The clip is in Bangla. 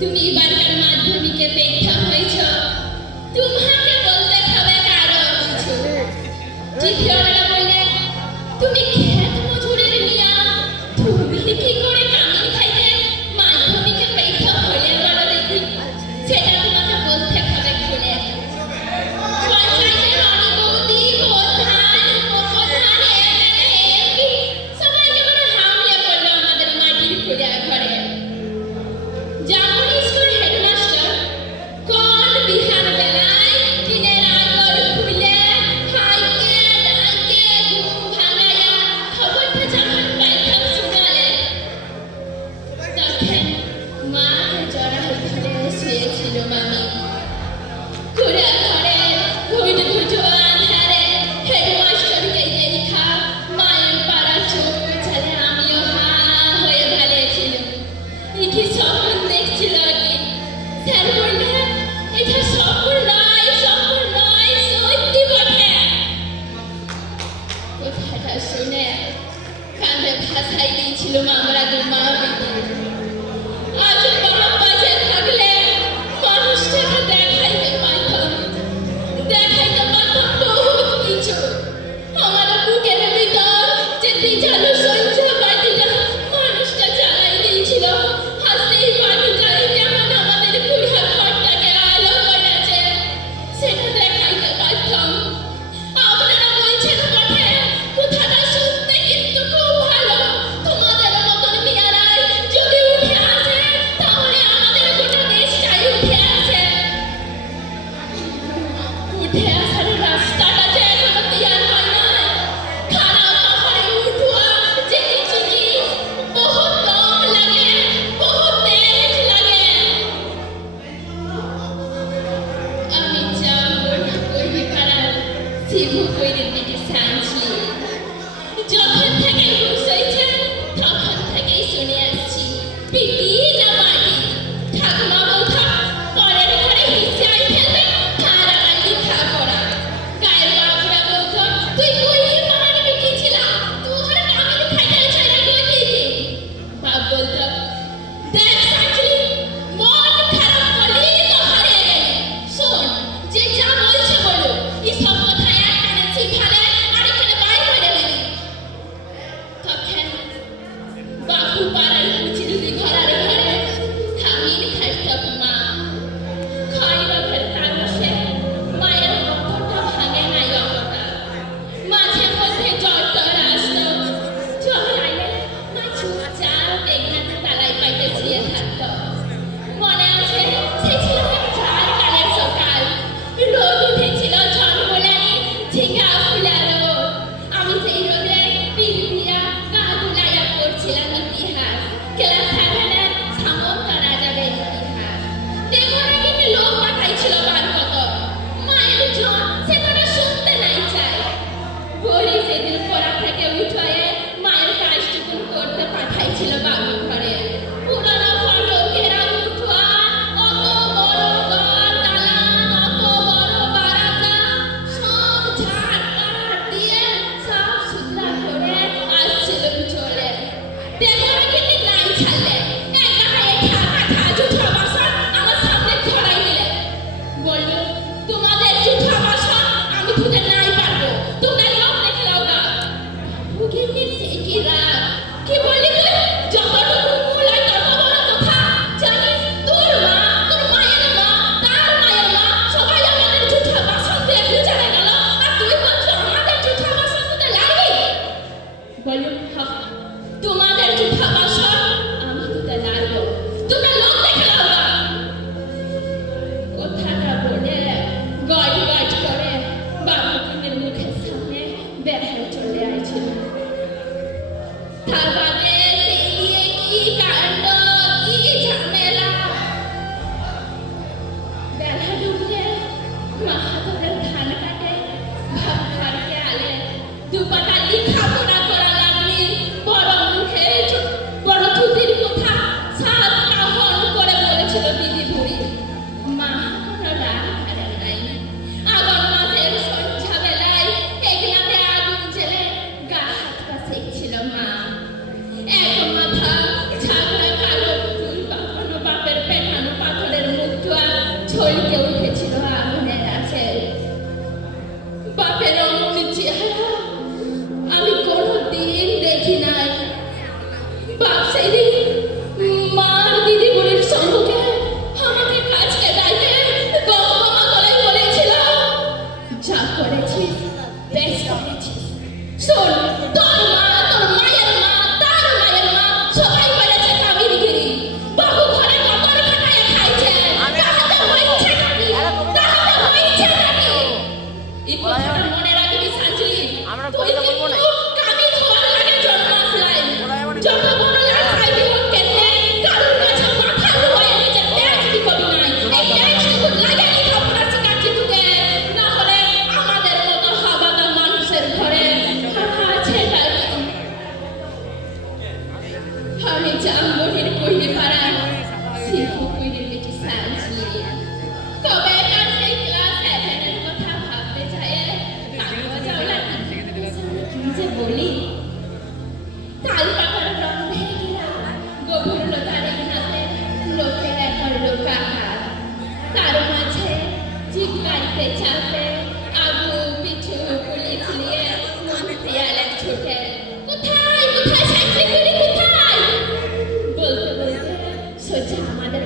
তুমি এবারকার মাধ্যমিকে পরীক্ষা হয়েছ, তোমাকে বলতে হবে কারো কিছু। জিপিওরা বললে তুমি খেত মজুরের মিয়া, তুমি কি করে কামিন খাইতে মাধ্যমিকে পরীক্ষা হলে বলো দেখি, সেটা তোমাকে বলতে হবে খুলে। পঞ্চায়েতের অনুমতি প্রধান উপপ্রধান এমপি সবাইকে বলে হামলে পড়লো আমাদের মাটির খুঁড়ে ঘরে। যেমন স্কুল হেডমাস্টার কোন বিহার বেলায় দিনের আগর খুলে হাইকে ডাইকে ঘুম ভাঙাইয়া খবরটা যখন পাইতাম শুনালে, তখন মাকে জড়াই ধরে শুয়েছিল মামি। খুঁড়ে ঘরে ঘুট ঘুটো আন্ধারে হেডমাস্টারকে দেখা মায়ের পাড়া চোখ ছাড়ে আমিও হা হয়ে ভালেছিলাম। কি স্বপ্ন দেখছিল কি? স্যার বললে এটা স্বপ্ন নয়, সত্যি বটে। কথাটা শুনে কাঁধে ভাসাই দিয়েছিল আমরা দু মা বেটি। আজ বাবা বাজে থাকলে মানুষটাকে দেখাইতে পারতাম বহুত কিছু। আমার বুকের ভিতর যে বিজালু সঞ্জা বাটিটা মানুষটা জ্বালাই দিয়েছিল, হাসতেই পাটি যাই কেমন আমাদের কুড়িয়া ঘরটাকে আলো করেছে, সেটা দেখাইতে পারতাম। আপনারা বলছেন বটে, কথাটা শুনতে কিন্তু খুব ভালো। তোমাদের মতন মেয়েরাই যদি উঠে আসে তাহলে আমাদের গোটা দেশটাই উঠে আসে। উঠে আসার রাস্তাটা যে এখনো তৈয়ার হয় নাই। খারাপ পাহাড়ে উঠুয়া যে জিনিস বহুত দম লাগে, বহুত তেজ লাগে। আমি যাবো না কইবে পাড়ার শিবু কইরের দিকে সাইনছি। যখন থেকে হুঁশ হয়েছে তখন থেকেই শুনে আসছি, পিটি না মাটি, ঠাকুমা বৌঠা পরের ঘরে হিসাই ফেলবে, কারাকাটি খা করা। গায়ের বাবুরা বৌঠা তুই কই পাড়ার পিটি ছিলা, তুই কামিন খাইতে ছাইরা কই দিদি। বাপ বলতো দেখ সাইকেলি মন খারাপ করলি তো হারিয়ে গেলি। শোন, যে যা বলছে বলো, এই সব কথা এক কানে শিখালে আর এখানে বাইর করে দিবি। তখন বাপু পাড়ার কুচি যদি ঘরের ঘরে কামিন খাইত মা। খাইবা ফেরতা বসে মায়ের অন্তরটা ভাঙে নাই অতটা। মাঝে মধ্যে জ্বর টর আসতো, জ্বর আইলে মা চুপচাপ দেখনাতে তালাই পাইতে শুয়ে থাকতো। মনে আছে সেই ছিল এক ঝাড় কালের সকাল, রোদ উঠেছিল ঝলমলানি ঝিঙ্গা ফুলার রোদ। আমি সেই রোদে পিঠ দিয়া গা দুলাইয়া পড়ছিলাম ইতিহাস, ক্লাস 7-এর সামন্ত রাজাদের ইতিহাস। দেখো না কিন্তু লোক পাঠাইছিল বার কত, মায়ের জন সেখানে শুনতে নাই চাই। বড়ি সেদিন পড়া থেকে উঠয়ে মায়ের কাজটুকুন করতে পাঠাইছিল বাবু ঘরে। পুরানো ফটো ঘেরা উঠোয়ান, অত বড় ঘর দালান, অত বড় বারান্দা, সব ঝাড় টাড় দিয়ে সাফ সুতরা করে আসছিল চলে। দেখো না কিন্তু নাই ছাড়লে, একা একা কাঠা জুঠা বাসন আমার সামনে ছড়াই দিলে। বলল তোমাদের জুঠা বাসন আমি ধুতে নাই পারবো, তোমরা লোক দেখে নাও গা। ভুগিনীর সে কি রাগ, কি বললি তুই? যতটুকু মূলায় তত বড় কথা। জানিস তোর মা, তোর মায়ের মা, তার মায়ের মা সবাই আমাদের জুঠা বাসন দিয়ে গুজারে গেল, আর তুই বলছো আমাদের জুঠা বাসন ধুতে লাগবি? বলল হ্যাঁ, তোমাদের জুঠা বাসন আমি ধুতে লাগবো, তোমরা লোক দেখে নাও গা। কথাটা বলে গট গট করে বাবুদের মুখের সামনে বেড়ায় চলে আইছিল। তার বাদে সেই নিয়ে কি কাণ্ড, কি ঝামেলা। বেলা ডুবলে মা হাতের ধান কাটে, ভাত ঘরকে আলে, দুপাটা লিখা পড়া করা লাগলি। বড় মুখে বড় থুতির কথা সাত কাহন করে বলেছিল দিদি বুড়ি। মা কোনো রাগ হারে নাই। আগাম মাসের সন্ধ্যা বেলায় এগলাতে আগুন জ্বেলে গা হাত পা সেঁকছিল মা। এক মাথা ঝাগড়া কালো চুল, কখনো বাপের পেটানো চাপে চাপে আগু পিছু কুলিয়ে কুলিয়ে দেয়ালে ছোটে কোথায় কোথায় চাকরি করি কোথায় বলতে বলতে সোজা আমাদের